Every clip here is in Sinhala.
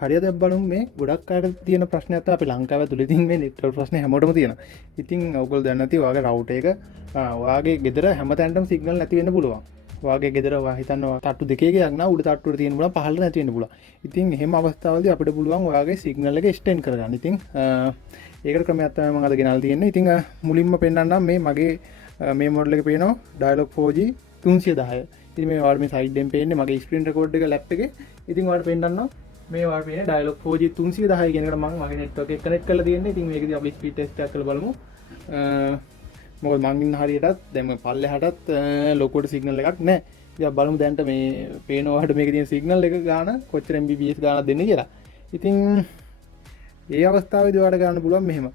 හරියට බලමු මේ ගොඩක් අයට තියෙන ප්‍රශ්නයක් තමයි අපේ ලංකාවේ තුල ඉතින් මේ නෙට්වර්ක් ප්‍රශ්නේ හැමෝටම තියෙනවා. ඉතින් ඔයගොල්ලෝ දන්නේ නැති ඔයාගේ රවුටර් එක ඔයාගේ ගෙදර හැමතැනටම සිග්නල් නැති වෙන්න පුළුවන්. ඔයාගේ ගෙදර ඔයා හිතනවා තට්ටු දෙකේ ගියක් නා උඩ තට්ටුවට තියෙන පුළුවන් පහළට නැති වෙන්න පුළුවන්. ඉතින් එහෙම අවස්ථාවලදී අපිට පුළුවන් ඔයාගේ සිග්නල් එක එක්ස්ටෙන්ඩ් කරගන්න. ඉතින් ඒකට ක්‍රමයක් තමයි මම අද ගෙනල්ලා තියෙන්නේ. ඉතින් මුලින්ම පෙන්නන්නම් මේ මගේ මේ මොඩල් එකේ පේනවා Dialog 4G 310. ඉතින් මේ ඔයාලා මේ සයිඩ් එකෙන් පේන්නේ මගේ ස්ක්‍රීන් රෙකෝඩ් එක ලැප් එකේ. ඉතින් ඔයාලට පෙන්නන්නම් මේ වාට පේන Dialog 4G 310 කියන එකට මම මගේ නෙට්වර්ක් එක කනෙක්ට් කරලා තියෙන්නේ. ඉතින් මේකදී අපි ස්පීඩ් ටෙස්ට් එකක් කරලා බලමු. මොකද මං ඉන්න හරියටත් දැන් මේ පල්ලෙහාටත් ලොකුවට සිග්නල් එකක් නැහැ. ඉතින් බලමු දැන්ට මේ පේන ඔයාලට මේකේ තියෙන සිග්නල් එක ගාන කොච්චර Mbps ගානක් දෙන්නේ කියලා. ඉතින් මේ අවස්ථාවේදී ඔයාලට ගන්න පුළුවන් මෙහෙම.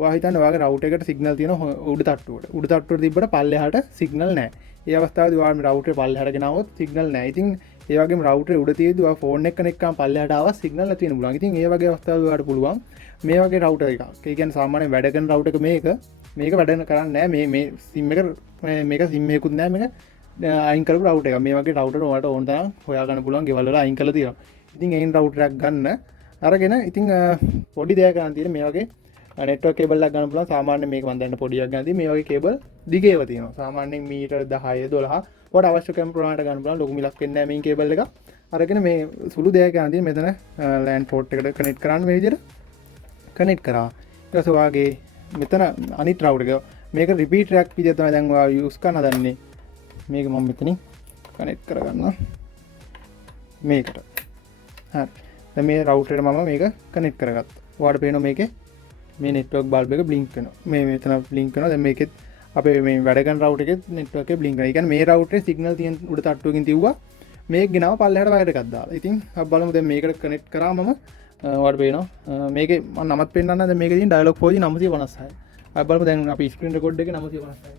ඔයා හිතන්නේ ඔයාගේ රවුටර් එකට සිග්නල් තියෙන උඩ තට්ටුවට. උඩ තට්ටුවට තිබ්බට පල්ලෙහාට සිග්නල් නැහැ. ඒ අවස්ථාවේදී ඔයාලා මේ රවුටර් පල්ලෙහාට ගෙනාවොත් සිග්නල් නැහැ. ඉතින් ඒ වගේම රවුටර් උඩ තියෙද්දි ඔයා ෆෝන් එක කනෙක්ට් කරාම පල්ලෙහාට ආවා සිග්නල් නැති වෙන්න පුළුවන්. ඉතින් ඒ වගේ අවස්ථාවල ඔයාලට පුළුවන් මේ වගේ රවුටර් එකක්. ඒ කියන්නේ සාමාන්‍යයෙන් වැඩ කරන රවුටර් එක මේක වැඩ කරන්නේ නැහැ. මේ සිම් එක මේක සිම් එකකුත් නැහැ. මේක අයින් කරපු රවුටර් එකක්. මේ වගේ රවුටර් ඔයාලට ඕන තරම් හොයා ගන්න පුළුවන්. ගෙවල් වල අයින් කරලා තියෙනවා. ඉතින් ඒන් රවුටර් එකක් ගන්න අරගෙන ඉතින් පොඩි දෙයක් ගන්න තියෙන මේ වගේ නෙට්වර්ක් කේබල් එකක් ගන්න පුළුවන්. සාමාන්‍යයෙන් මේක මම දැන් පොඩියක් ගන්නදී මේ වගේ කේබල් දිගේව තියෙනවා. සාමාන්‍යයෙන් මීටර් 10 12 වට අවශ්‍ය කරන ප්‍රමාණයට ගන්න පුළුවන්. ලොකු මිලක් වෙන්නේ නැහැ මේ කේබල් එක. අරගෙන මේ සුළු දෙයක් ගන්න තියෙන මෙතන LAN port එකට කනෙක්ට් කරන්න මේ විදිහට කනෙක්ට් කරා. ඊට පස්සේ ඔයාගේ මෙතන අනිත් රවුටර් එක මේක රිපීටර් එකක් විදිහට තමයි දැන් ඔයා යූස් කරන්න හදන්නේ. මේක මම මෙතනින් කනෙක්ට් කරගන්නවා. මේකට. හරි. දැන් මේ රවුටර් එකට මම මේක කනෙක්ට් කරගත්තා. ඔයාලට පේනවා මේකේ මේ නෙට්වර්ක් බල්බ් එක බ්ලින්ක් වෙනවා. මේ මෙතන බ්ලින්ක් වෙනවා. දැන් මේකෙත් අපේ මේ වැඩ කරන රවුටර් එකේ නෙට්වර්ක් එක බ්ලින්ක් කරනවා. ඒ කියන්නේ මේ රවුටරේ සිග්නල් තියෙන උඩ තට්ටුවකින් තියුවා. මේක ගෙනාව පල්ලෙහාට වයර් එකක් දාලා. ඉතින් අපි බලමු දැන් මේකට කනෙක්ට් කරාම ඔයාලට පේනවා මේකේ මම නමත් පෙන්නන්න දැන් මේකේ තියෙන Dialog 4G 956. අපි බලමු දැන් අපි ස්ක්‍රීන් රෙකෝඩ් එකේ 956.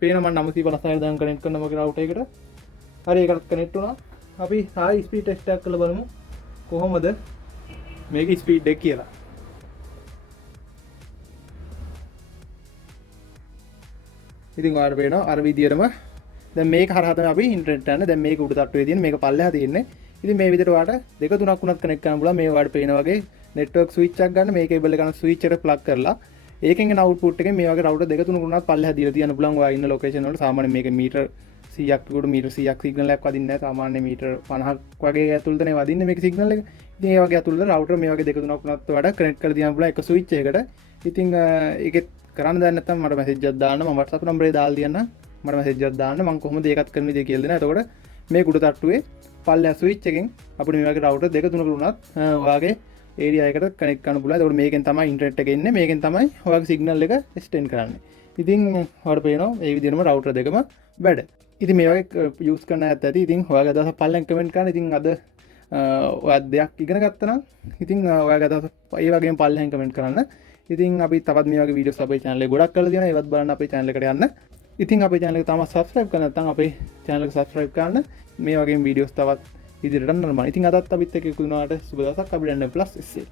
පේනවා මම 956 දැන් කනෙක්ට් කරන මගේ රවුටර් එකට. හරි ඒකට කනෙක්ට් වුණා. අපි සායි ස්පීඩ් ටෙස්ට් එකක් කරලා බලමු කොහොමද මේකේ ස්පීඩ් එක කියලා. ඉතින් ඔයාලට පේනවා අර විදියටම දැන් මේක හරහා තමයි අපි ඉන්ටර්නෙට් යන්නේ. දැන් මේක උඩ තට්ටුවේ තියෙන මේක පල්ලෙහා තියෙන්නේ. ඉතින් මේ විදිහට ඔයාලට දෙක තුනක් උනත් කනෙක්ට් කරන්න පුළුවන්. මේ ඔයාලට පේන වගේ නෙට්වර්ක් ස්විච් එකක් ගන්න මේ කේබල් එක ගන්න ස්විච් එකට ප්ලග් කරලා ඒකෙන් එන අවුට්පුට් එකෙන් මේ වගේ රවුටර් දෙක තුනක් උනත් පල්ලෙහා දීලා තියන්න පුළුවන්. ඔයා ඉන්න ලොකේෂන් වලට සාමාන්‍යයෙන් මේක මීටර් 100ක් උඩ මීටර් 100ක් සිග්නල් එකක් වදින්නේ නැහැ. සාමාන්‍ය මීටර් 50ක් වගේ ඇතුළතනේ වදින්නේ මේක සිග්නල් එක. ඉතින් ඒ වගේ ඇතුළත රවුටර් මේ වගේ දෙක තුනක් උනත් ඔයාලට කනෙක්ට් කරලා තියන්න පුළුවන් එක ස්විච් එකකට. ඉතින් ඒකෙත් කරන්න දැන් නැත්නම් මට මැසේජ් එකක් දාන්න. මම WhatsApp නම්බරේ දාලා තියන්න. මට මැසේජ් එකක් දාන්න. මම කොහොමද ඒකත් කරන විදිය කියලා දෙනවා. එතකොට මේ කුඩ තට්ටුවේ පල්ලෙහා ස්විච් එකෙන් අපිට මේ වගේ රවුටර් දෙක තුනකට උනත් ඔයාගේ ඒරියා එකට කනෙක්ට් කරන්න පුළුවන්. එතකොට මේකෙන් තමයි ඉන්ටර්නෙට් එක එන්නේ. මේකෙන් තමයි ඔයාගේ සිග්නල් එක එක්ස්ටෙන්ඩ් කරන්නේ. ඉතින් ඔයාලට පේනවා මේ විදිහටම රවුටර් දෙකම වැඩ. ඉතින් මේ වගේ යූස් කරන්න ඇති. ඉතින් ඔයාගේ අදහස පල්ලෙන් කමෙන්ට් කරන්න. ඉතින් අද ඔයා දෙයක් ඉගෙන ගත්තා නම් ඉතින් ඔයාගේ අදහස ඒ වගේම පල්ලෙන් කමෙන්ට් කරන්න. ඉතින් අපි තවත් මේ වගේ වීඩියෝස් අපේ channel එකේ ගොඩක් කරලා තියෙනවා. ඒවත් බලන්න අපේ channel එකට යන්න. ඉතින් අපේ channel එක තාම subscribe කරලා නැත්නම් අපේ channel එක subscribe කරන්න. මේ වගේ වීඩියෝස් තවත් ඉදිරියට යන්න. ඉතින් අදත් අපිත් එක්ක එකතු වුණාට සුබ දවසක්. අපිට යන්න+SL